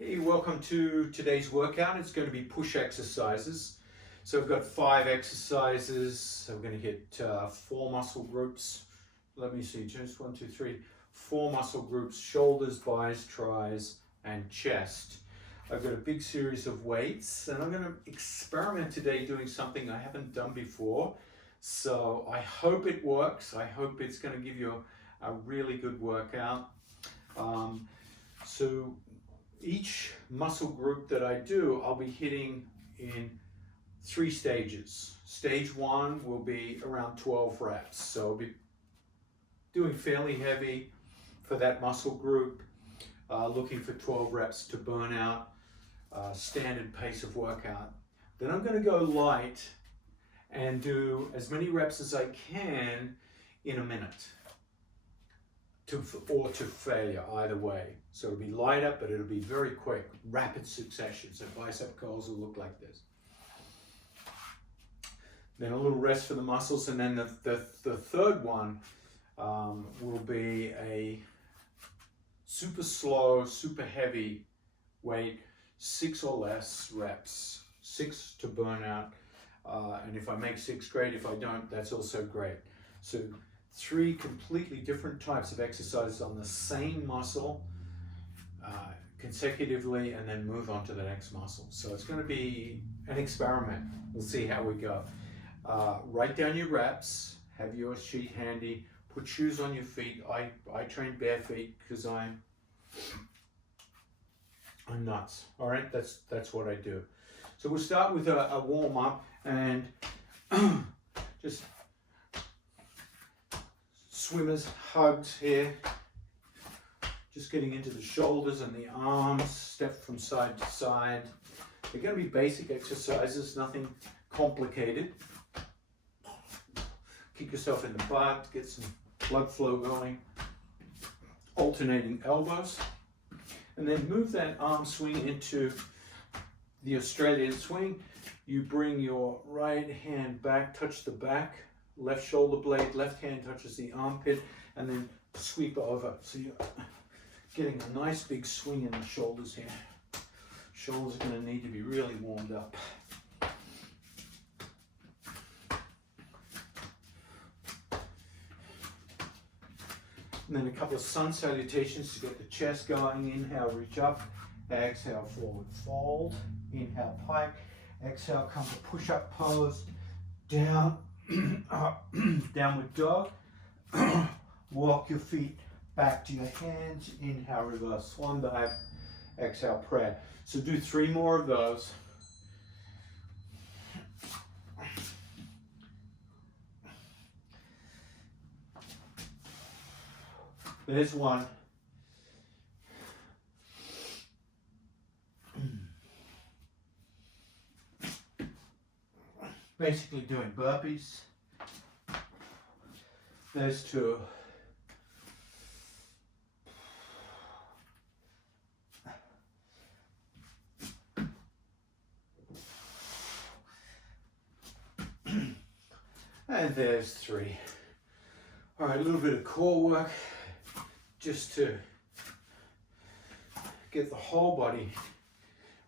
Hey, welcome to today's workout. It's going to be push exercises. So I've got 5 exercises. So we're going to hit 4 muscle groups. Let me see, just 1, 2, 3, 4 muscle groups: shoulders, buys, tries, and chest. I've got a big series of weights, and I'm going to experiment today doing something I haven't done before. So I hope it works. I hope it's going to give you a really good workout. So each muscle group that I do, I'll be hitting in 3 stages. Stage 1 will be around 12 reps. So I'll be doing fairly heavy for that muscle group, looking for 12 reps to burn out, standard pace of workout. Then I'm going to go light and do as many reps as I can in a minute. Or to failure, either way. So it'll be lighter, but it'll be very quick, rapid succession. So bicep curls will look like this. Then a little rest for the muscles, and then the third one will be a super slow, super heavy weight, 6 or less reps, 6 to burn out. And if I make 6, great. If I don't, that's also great. So 3 completely different types of exercises on the same muscle consecutively, and then move on to the next muscle. So it's going to be an experiment. We'll see how we go. Write down your reps, have your sheet handy, put shoes on your feet. I train bare feet because I'm nuts. All right, that's what I do. So we'll start with a warm up, and just swimmers hugs here, just getting into the shoulders and the arms, step from side to side. They're going to be basic exercises, nothing complicated. Kick yourself in the butt, get some blood flow going. Alternating elbows, and then move that arm swing into the Australian swing. You bring your right hand back, touch the back, left shoulder blade, left hand touches the armpit, and then sweep over. So you're getting a nice big swing in the shoulders here. Shoulders are going to need to be really warmed up. And then a couple of sun salutations to get the chest going. Inhale, reach up. Exhale, forward fold. Inhale, pike. Exhale, come to push-up pose. Down, up, downward dog. Walk your feet back to your hands. Inhale, reverse swan dive. Exhale, prayer. So do 3 more of those. There's one. Basically doing burpees. There's 2. And there's 3. All right, a little bit of core work just to get the whole body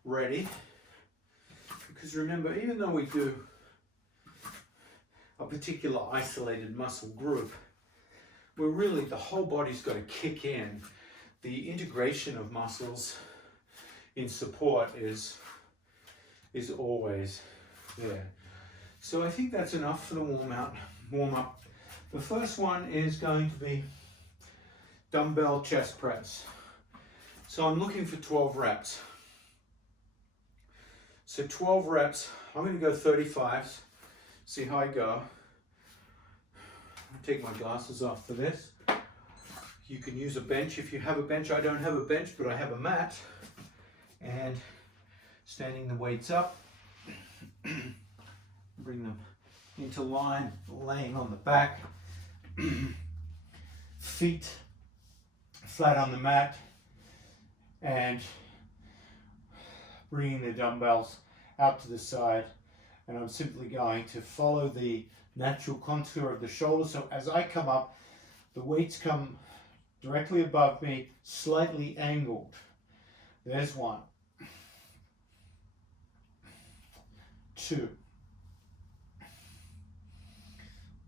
ready. Because remember, even though we do a particular isolated muscle group, we're really, the whole body's got to kick in. The integration of muscles in support is always there. So I think that's enough for the warm up. The first one is going to be dumbbell chest press. So I'm looking for 12 reps. So 12 reps, I'm going to go 35s, see how I go. I'll take my glasses off for this. You can use a bench if you have a bench. I don't have a bench, but I have a mat. And standing the weights up, bring them into line, laying on the back, feet flat on the mat, and bringing the dumbbells out to the side. And I'm simply going to follow the natural contour of the shoulder. So as I come up, the weights come directly above me, slightly angled. There's 1, 2,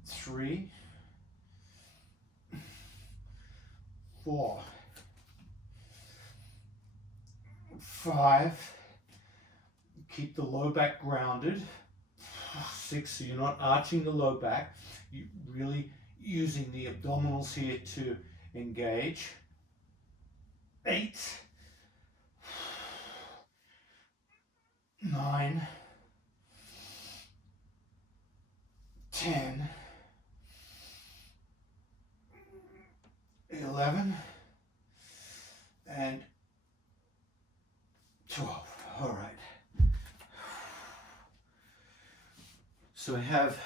3, 4, 5. Keep the low back grounded. 6, so you're not arching the low back. You're really using the abdominals here to engage. 8, 9, 10, 11, and 12. All right. So I have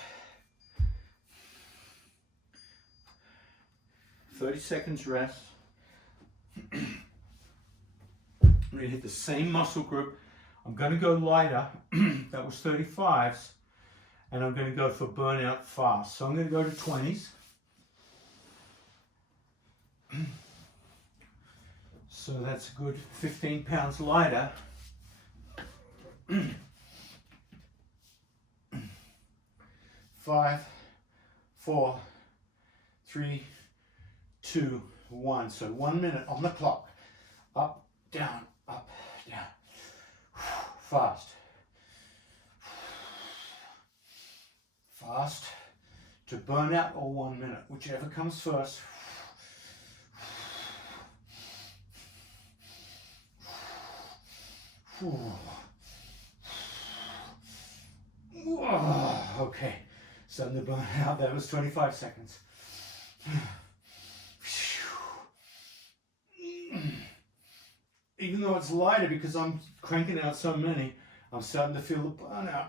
30 seconds rest. I'm going to hit the same muscle group. I'm going to go lighter. That was 35s. And I'm going to go for burnout fast. So I'm going to go to 20s. So that's a good 15 pounds lighter. 5, 4, 3, 2, 1. So 1 minute on the clock. Up, down, up, down. Fast. Fast to burnout or 1 minute, whichever comes first. Okay, starting to burn out. That was 25 seconds. Even though it's lighter because I'm cranking out so many, I'm starting to feel the burnout.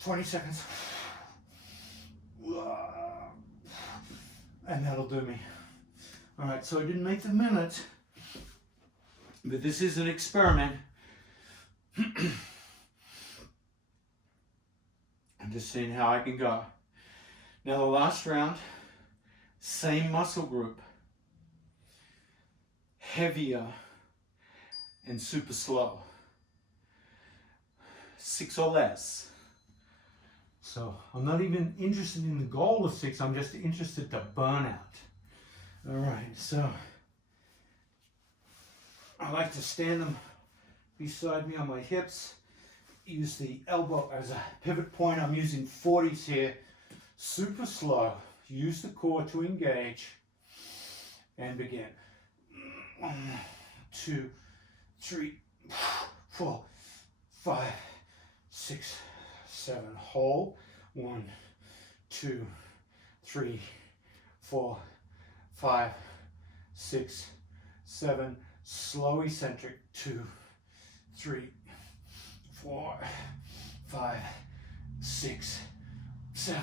20 seconds. And that'll do me. All right, so I didn't make the minute, but this is an experiment. I'm just seeing how I can go. Now the last round, same muscle group, heavier and super slow. 6 or less. So I'm not even interested in the goal of 6, I'm just interested to burn out. All right, so I like to stand them beside me on my hips. Use the elbow as a pivot point. I'm using 40s here. Super slow. Use the core to engage. And begin. 1, 2, 3, 4, 5, 6, 7. Hold. 1, 2, 3, 4, 5, 6, 7. Slow eccentric. 2, 3, 4, 5, 6, 7,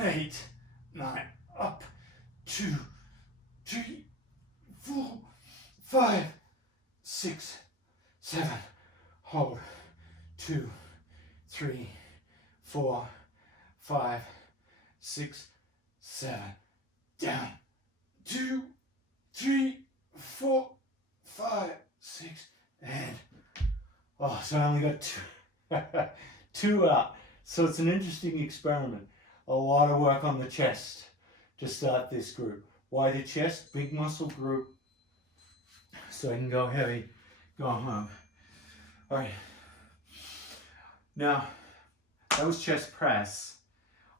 8, 9. Up. 2, 3, 4, 5, 6, 7. Hold. 2, 3, 4, 5, 6, 7. Down. 2, 3, 4, 5, 6, and oh, so I only got 2 out. So it's an interesting experiment. A lot of work on the chest to start this group. Why the chest? Big muscle group. So I can go heavy, go home. All right. Now, that was chest press.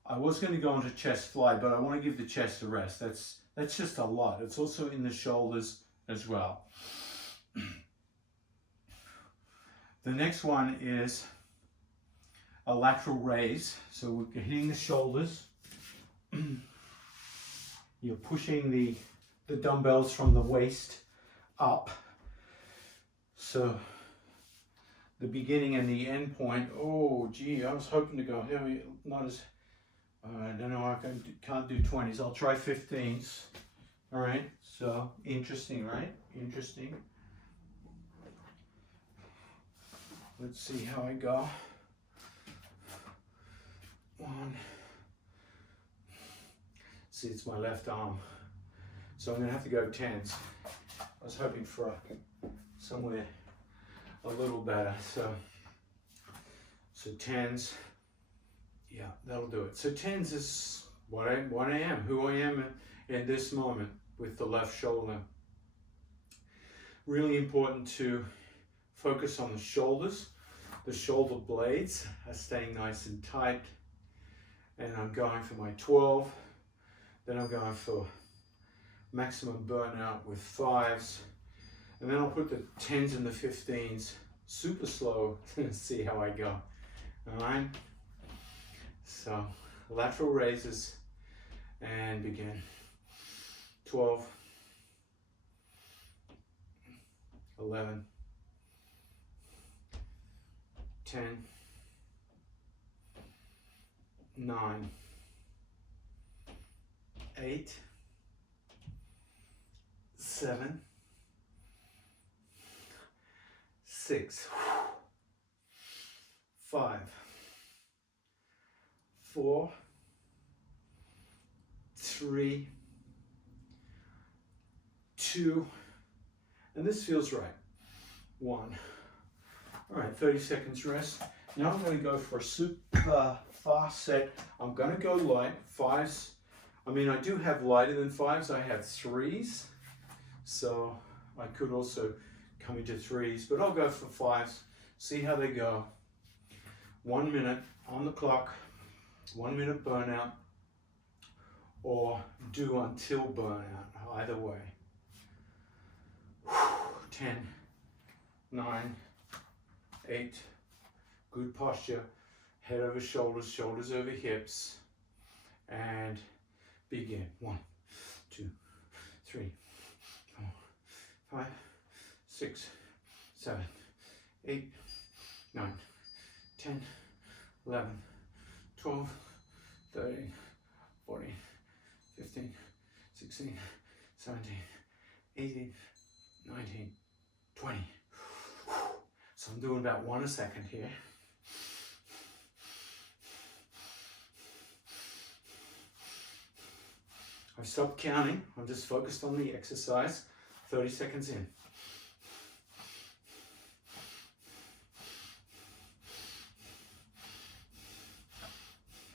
I was going to go into chest fly, but I want to give the chest a rest. That's just a lot. It's also in the shoulders as well. The next one is a lateral raise. So we're hitting the shoulders. You're pushing the dumbbells from the waist up. So the beginning and the end point. Oh, gee, I was hoping to go heavy. Not as, I don't know, I can't do 20s. I'll try 15s. All right, so interesting, right? Interesting. Let's see how I go. 1. See, it's my left arm. So I'm gonna have to go 10s. was hoping for somewhere a little better. So 10s, yeah, that'll do it. So 10s is what I am, who I am in this moment with the left shoulder. Really important to focus on the shoulders. The shoulder blades are staying nice and tight. And I'm going for my 12. Then I'm going for maximum burnout with 5s. And then I'll put the 10s and the 15s super slow and see how I go. All right? So lateral raises and begin. 12, 11, 10, 9, 8, 7, 6, 5, 4, 3, 2, and this feels right. 1. All right, 30 seconds rest. Now I'm going to go for a super fast set. I'm going to go light. 5s. I mean, I do have lighter than 5s. I have 3s. So I could also come into 3s, but I'll go for 5s. See how they go. 1 minute on the clock. 1 minute burnout. Or do until burnout. Either way. 10, 9, 8, good posture, head over shoulders, shoulders over hips, and begin. 1, 2, 3, 4, 5, 6, 7, 8, 9, 10, 11, 12, 13, 14, 15, 16, 17, 18, 19, 20. So I'm doing about 1 a second here. I've stopped counting. I'm just focused on the exercise. 30 seconds in.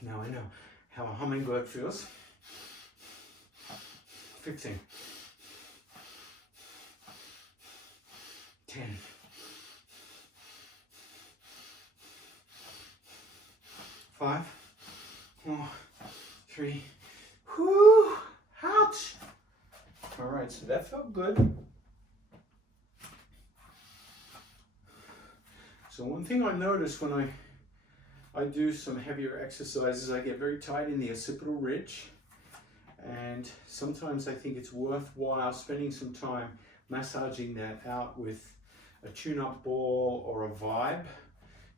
Now I know how a hummingbird feels. 15. 10. 5, 4, 3. Whoo! Ouch! All right, so that felt good. So one thing I notice when I do some heavier exercises, I get very tight in the occipital ridge, and sometimes I think it's worthwhile spending some time massaging that out with a tune-up ball or a vibe,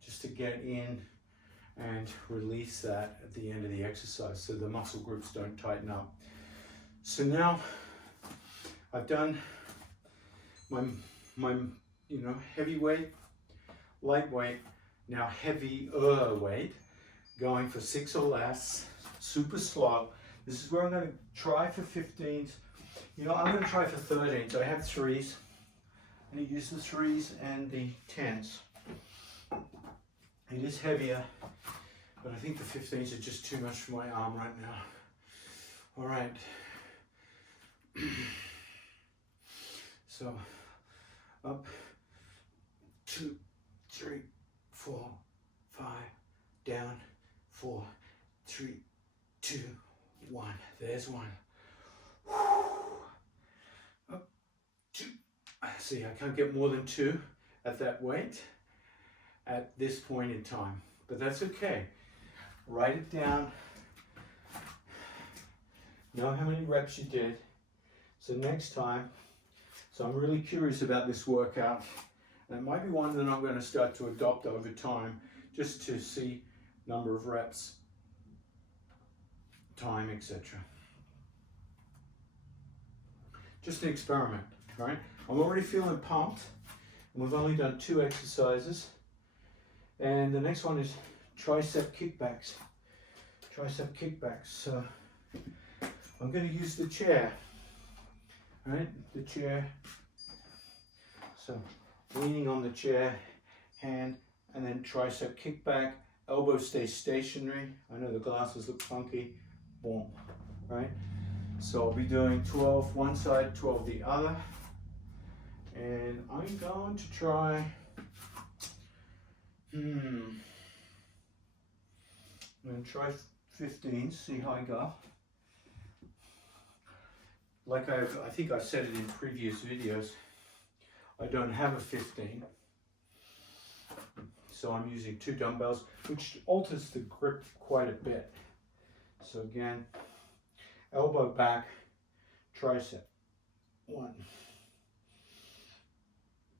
just to get in and release that at the end of the exercise so the muscle groups don't tighten up. So now I've done my heavy weight, lightweight, now heavier weight, going for 6 or less, super slow. This is where I'm going to try for 15s. I'm going to try for 13s. I have 3s. I'm going to use the 3s and the 10s. It is heavier, but I think the 15s are just too much for my arm right now. All right. So, up, 2, 3, 4, 5, down, 4, 3, 2, 1. There's 1. Up, 2. See, I can't get more than 2 at that weight at this point in time, but that's okay. Write it down. Know how many reps you did. So next time, so I'm really curious about this workout. And it might be one that I'm going to start to adopt over time, just to see number of reps, time, etc. Just an experiment, right? I'm already feeling pumped, and we've only done 2 exercises. And the next one is tricep kickbacks. Tricep kickbacks. So I'm going to use the chair, right? The chair So leaning on the chair, hand, and then tricep kick back, elbow stays stationary. I know the glasses look funky, boom, right? So I'll be doing 12 one side, 12 the other. And I'm going to try, I'm going to try 15, see how I go. Like I think I said it in previous videos, I don't have a 15. So I'm using 2 dumbbells, which alters the grip quite a bit. So again, elbow back, tricep. 1,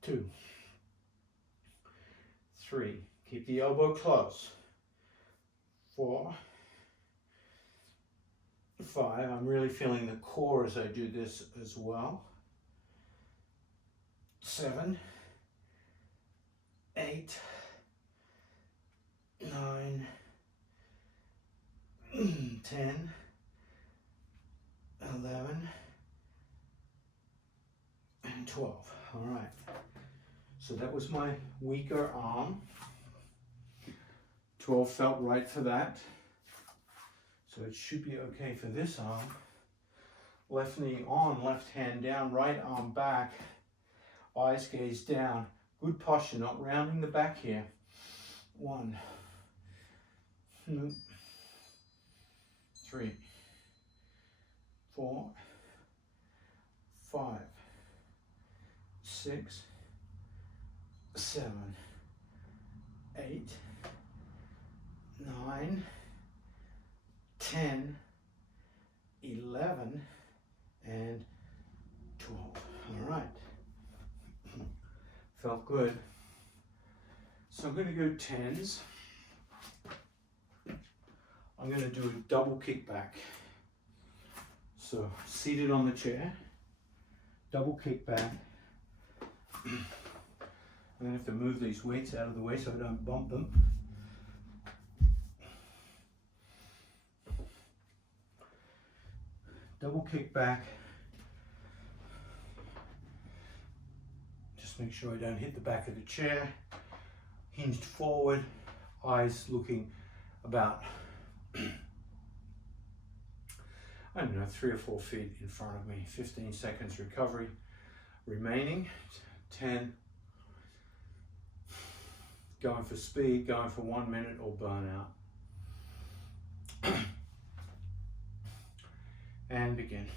2, 3. Keep the elbow close. 4, 5. I'm really feeling the core as I do this as well. 7, 8, 9, 10, 11, and 12. All right. So that was my weaker arm. 12 felt right for that. So it should be okay for this arm. Left knee on, left hand down, right arm back, eyes gaze down. Good posture, not rounding the back here. 1, 2, 3, 4, 5, 6, 7, 8, 9, 10, 11, and 12. All right. Felt good. So I'm going to go 10s. I'm going to do a double kickback. So seated on the chair, double kickback. I'm going to have to move these weights out of the way so I don't bump them. Double kickback. Just make sure I don't hit the back of the chair. Hinged forward, eyes looking about, I don't know, 3 or 4 feet in front of me. 15 seconds recovery remaining. 10. Going for speed, going for 1 minute or burnout. And begin.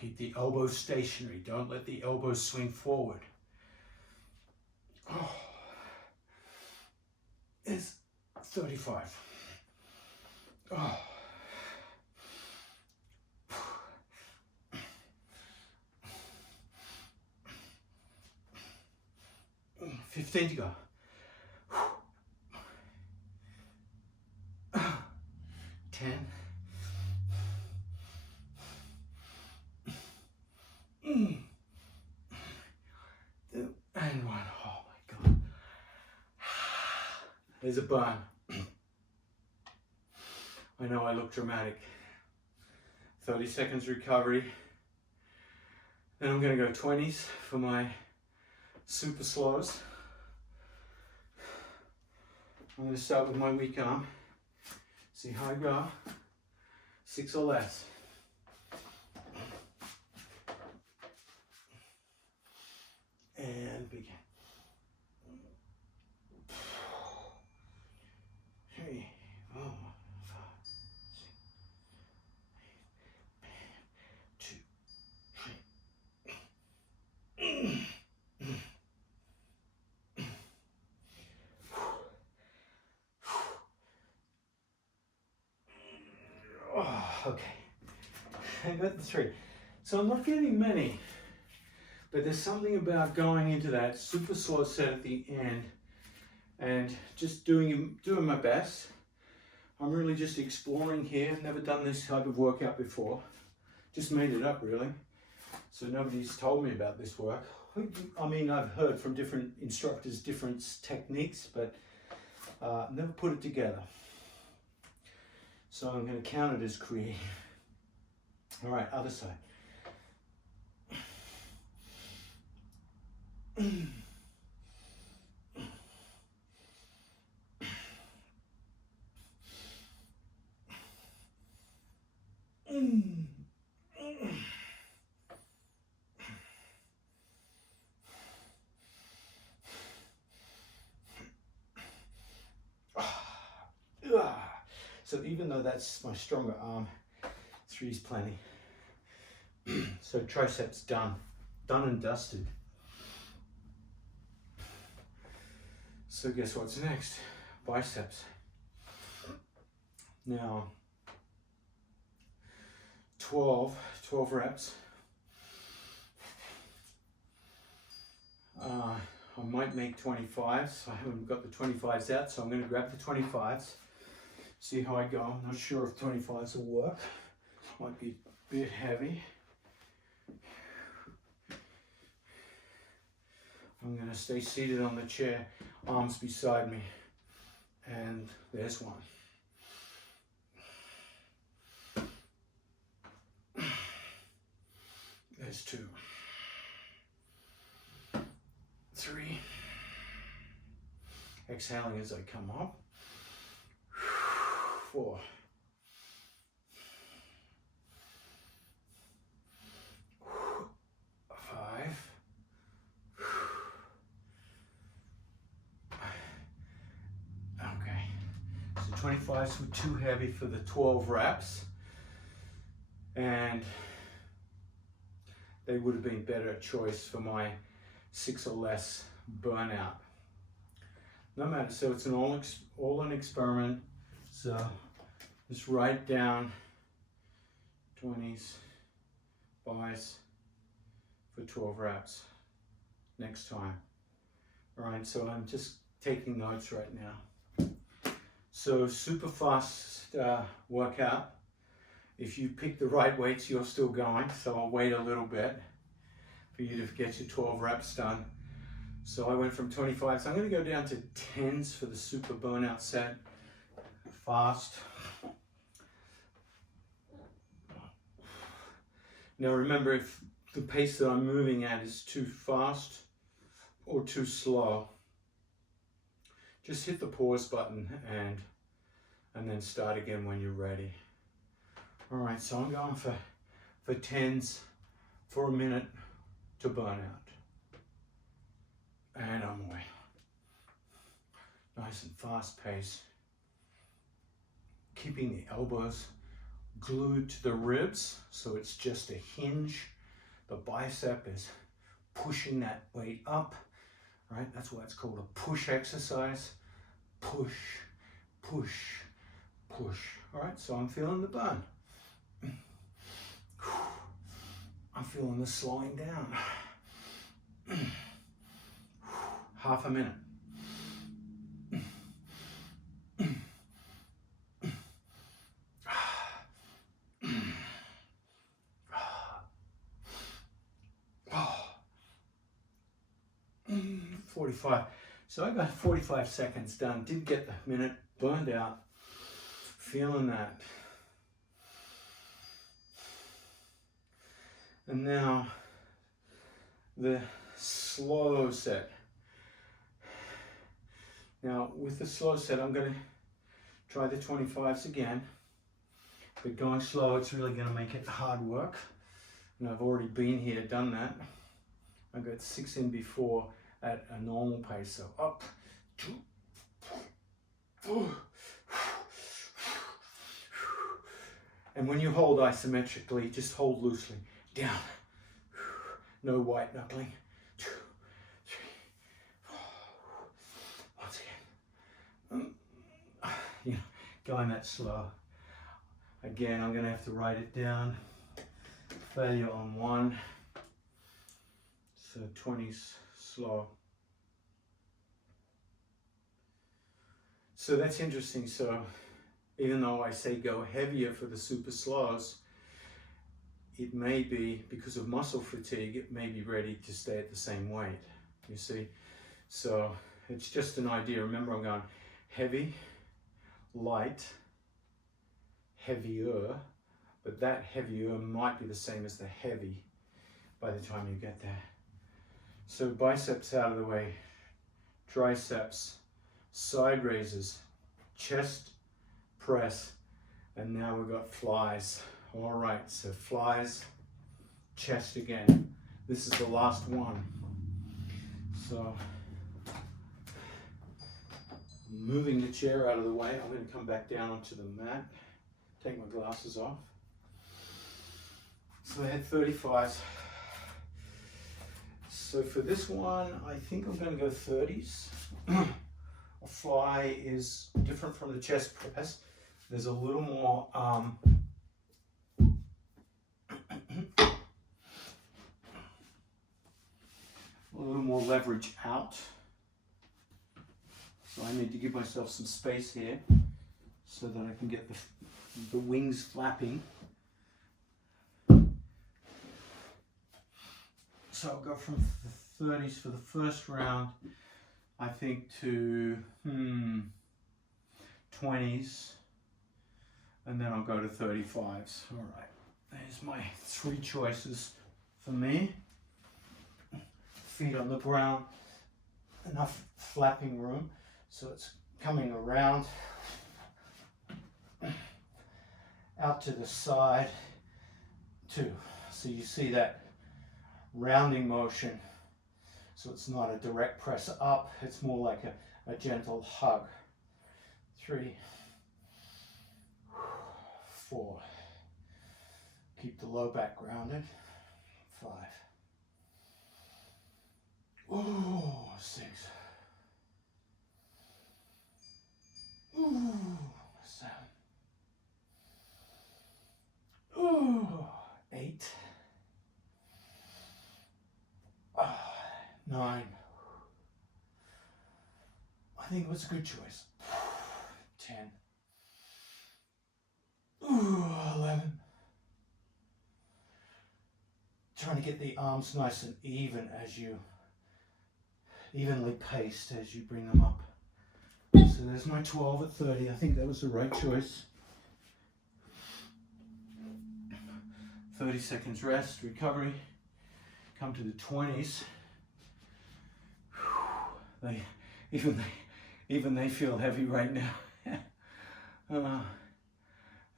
Keep the elbows stationary. Don't let the elbows swing forward. Oh, it's 35. Oh. 15 to go. 10. And 1. Oh my God. There's a burn. I know I look dramatic. 30 seconds recovery. Then I'm going to go 20s for my super slows. I'm going to start with my weak arm. See how I go. 6 or less. And begin. 3, 4, 5, 6, 2, 3. Oh, okay. I got the 3. So I'm not getting many. But there's something about going into that super slow set at the end and just doing my best. I'm really just exploring here. Never done this type of workout before. Just made it up really. So nobody's told me about this work. I mean, I've heard from different instructors, different techniques, but never put it together. So I'm going to count it as creative. All right, other side. So even though that's my stronger arm, 3 is plenty. So triceps done and dusted. So guess what's next? Biceps. Now 12 reps. I might make 25s. I haven't got the 25s out, so I'm going to grab the 25s. See how I go. I'm not sure if 25s will work. Might be a bit heavy. I'm going to stay seated on the chair, arms beside me. And there's one. There's 2. 3. Exhaling as I come up. 4. 5. Okay. So 25s were too heavy for the 12 reps. And they would have been better choice for my 6 or less burnout. No matter, so it's all an experiment. So just write down 20s, bis for 12 reps next time. All right, so I'm just taking notes right now. So super fast workout. If you pick the right weights, you're still going. So I'll wait a little bit for you to get your 12 reps done. So I went from 25, so I'm going to go down to 10s for the super burnout set. Fast. Now remember, if the pace that I'm moving at is too fast or too slow, just hit the pause button and then start again when you're ready. All right, so I'm going for 10s for a minute to burn out. And I'm away. Nice and fast pace. Keeping the elbows glued to the ribs, so it's just a hinge. The bicep is pushing that weight up, right? That's why it's called a push exercise. Push, push, push. All right, so I'm feeling the burn. I'm feeling the slowing down. Half a minute. Oh. 45. So I got 45 seconds done. Didn't get the minute. Burned out. Feeling that. And now the slow set. Now with the slow set, I'm going to try the 25s again. But going slow, it's really going to make it hard work. And I've already been here, done that. I got 6 in before at a normal pace. So up, 2, 4. And when you hold isometrically, just hold loosely. Down. No white knuckling. 2, 3, 4. Once again. You know, going that slow. Again, I'm going to have to write it down. Failure on 1. So 20s slow. So that's interesting. So even though I say go heavier for the super slows, it may be, because of muscle fatigue, it may be ready to stay at the same weight, you see. So it's just an idea. Remember, I'm going heavy, light, heavier, but that heavier might be the same as the heavy by the time you get there. So biceps out of the way, triceps, side raises, chest press, and now we've got flies. All right, so flies, chest again. This is the last one. So moving the chair out of the way, I'm going to come back down onto the mat, take my glasses off. So I had 35s. So for this one, I think I'm going to go 30s. A fly is different from the chest press. There's a little more leverage out. So I need to give myself some space here so that I can get the wings flapping. So I'll go from the 30s for the first round, I think, to 20s, and then I'll go to 35s. All right, there's my 3 choices for me. Feet on the ground, enough flapping room, so it's coming around, out to the side too. So you see that rounding motion, so it's not a direct press up, it's more like a gentle hug. 3, 4, keep the low back grounded. 5, ooh, 6, ooh, 7, ooh, 8, 9. I think it was a good choice. 10. Ooh, 11. Trying to get the arms nice and even as you, evenly paced as you bring them up. So there's my 12 at 30. I think that was the right choice. 30 seconds rest, recovery. Come to the 20s. Even they feel heavy right now.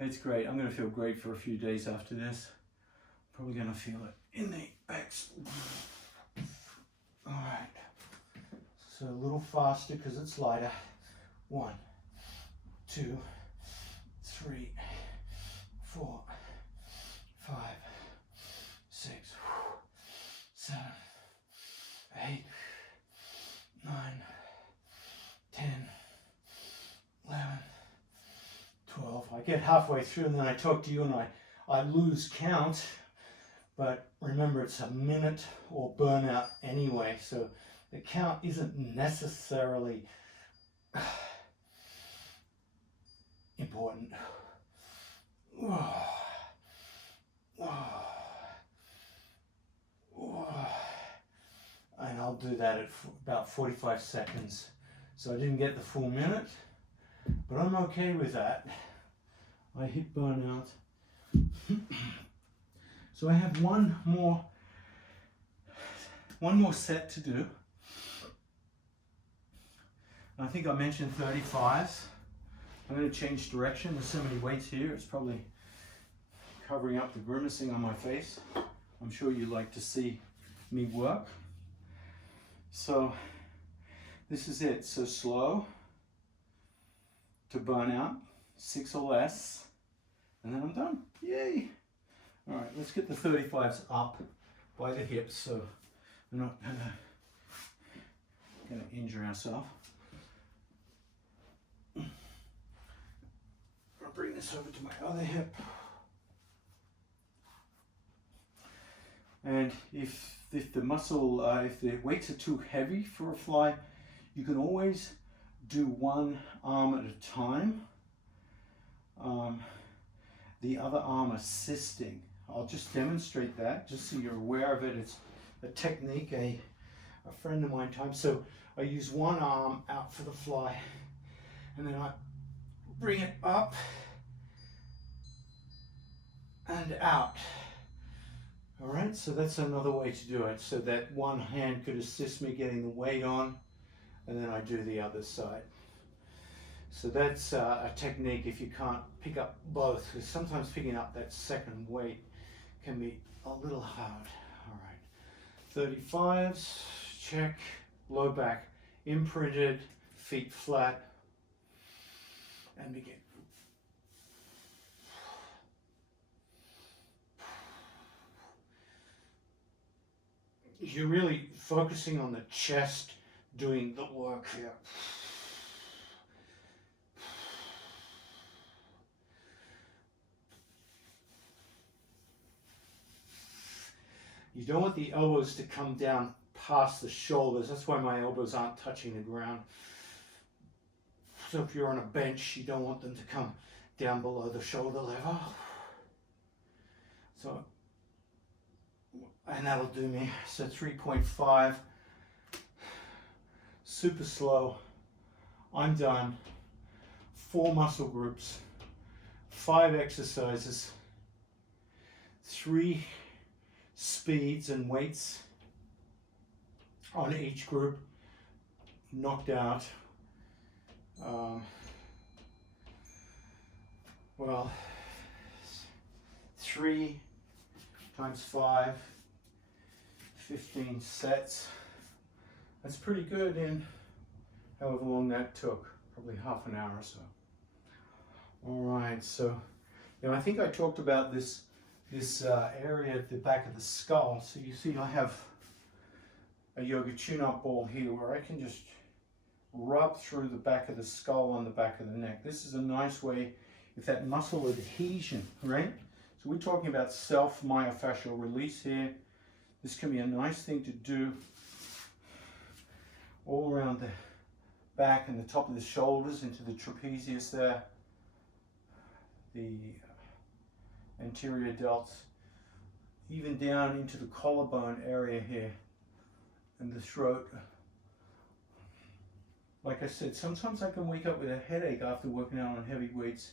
It's great. I'm going to feel great for a few days after this. Probably going to feel it in the backs. All right. So a little faster because it's lighter. 1, 2, 3, 4, 5, 6, 7, 8, 9, 10, 11, 12. I get halfway through and then I talk to you and I lose count. But remember, it's a minute or burnout anyway, so the count isn't necessarily important. And I'll do that at about 45 seconds. So I didn't get the full minute, but I'm okay with that. I hit burnout. So I have one more set to do. I think I mentioned 35s. I'm going to change direction. There's so many weights here, it's probably covering up the grimacing on my face. I'm sure you like to see me work. So this is it. So slow to burnout, 6 or less, and then I'm done. Yay! All right, let's get the 35s up by the hips so we're not going to injure ourselves. I'll bring this over to my other hip. And if the muscle, if the weights are too heavy for a fly, you can always do one arm at a time, the other arm assisting. I'll just demonstrate that just so you're aware of it. It's a technique a friend of mine taught. So I use one arm out for the fly, and then I bring it up and out. All right, so that's another way to do it. So that one hand could assist me getting the weight on, and then I do the other side. So that's a technique if you can't pick up both, because sometimes picking up that second weight can be a little hard. All right, 35s, check, low back imprinted, feet flat, and begin. You're really focusing on the chest doing the work here. You don't want the elbows to come down past the shoulders. That's why my elbows aren't touching the ground. So if you're on a bench, you don't want them to come down below the shoulder level. So, and that'll do me. So 3.5, super slow. I'm done. 4 muscle groups, 5 exercises, 3 speeds and weights on each group, knocked out. Well, 3 times 5, 15 sets. That's pretty good in however long that took, probably half an hour or so. All right, so I think I talked about this area at the back of the skull. So you see I have a yoga tune-up ball here where I can just rub through the back of the skull on the back of the neck. This is a nice way, if that muscle adhesion, right? So we're talking about self-myofascial release here. This can be a nice thing to do all around the back and the top of the shoulders into the trapezius there, the anterior delts, even down into the collarbone area here and the throat. Like I said, sometimes I can wake up with a headache after working out on heavy weights,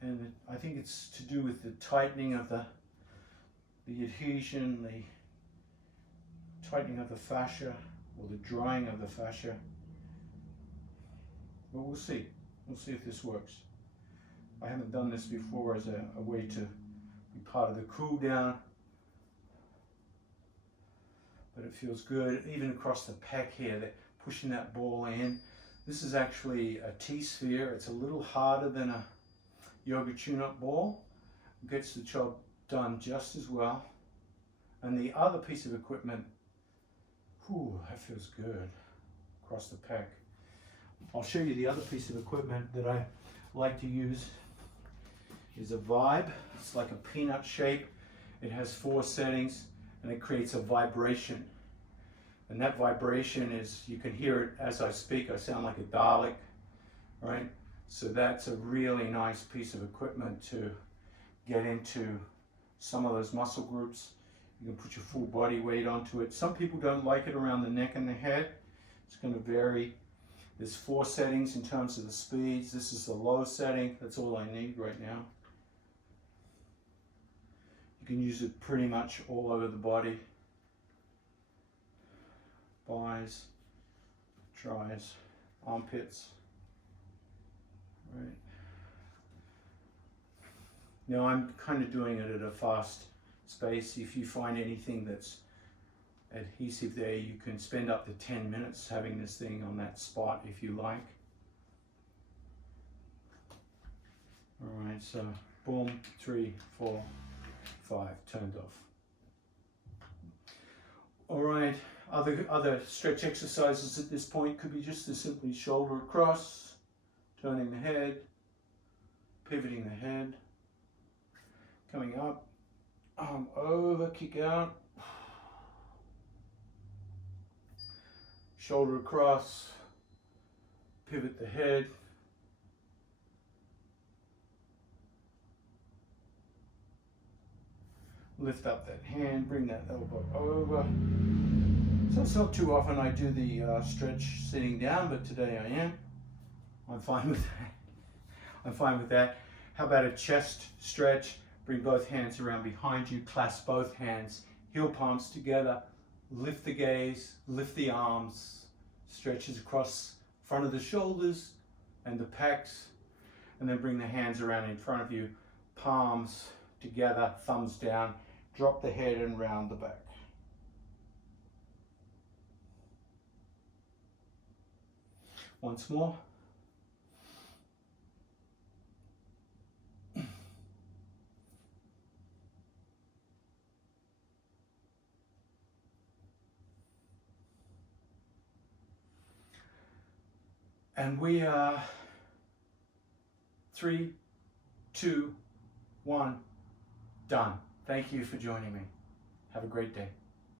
and I think it's to do with the tightening of the adhesion, the tightening of the fascia, or the drying of the fascia. But we'll see. We'll see if this works. I haven't done this before as a way to be part of the cool down, but it feels good. Even across the pec here, that pushing that ball in. This is actually a T-sphere. It's a little harder than a yoga tune-up ball. It gets the job done just as well. And the other piece of equipment, whew, that feels good across the pec. I'll show you the other piece of equipment that I like to use. Is a Vibe. It's like a peanut shape. It has 4 settings and it creates a vibration. And that vibration is, you can hear it as I speak. I sound like a Dalek, right? So that's a really nice piece of equipment to get into some of those muscle groups. You can put your full body weight onto it. Some people don't like it around the neck and the head. It's going to vary. There's 4 settings in terms of the speeds. This is the low setting. That's all I need right now. You can use it pretty much all over the body. Thighs, tries, armpits. Right. Now I'm kind of doing it at a fast space. If you find anything that's adhesive there, you can spend up to 10 minutes having this thing on that spot if you like. All right, so boom, 3, 4, 5, turned off. All right, other stretch exercises at this point could be just as simply shoulder across, turning the head, pivoting the head, coming up, arm over, kick out, shoulder across, Pivot the head. Lift up that hand, bring that elbow over. So it's not too often I do the stretch sitting down, but today I am. I'm fine with that. I'm fine with that. How about a chest stretch? Bring both hands around behind you, clasp both hands, heel palms together, lift the gaze, lift the arms, stretches across front of the shoulders and the pecs, and then bring the hands around in front of you, palms together, thumbs down, drop the head and round the back. Once more. And we are 3, 2, 1, done. Thank you for joining me. Have a great day.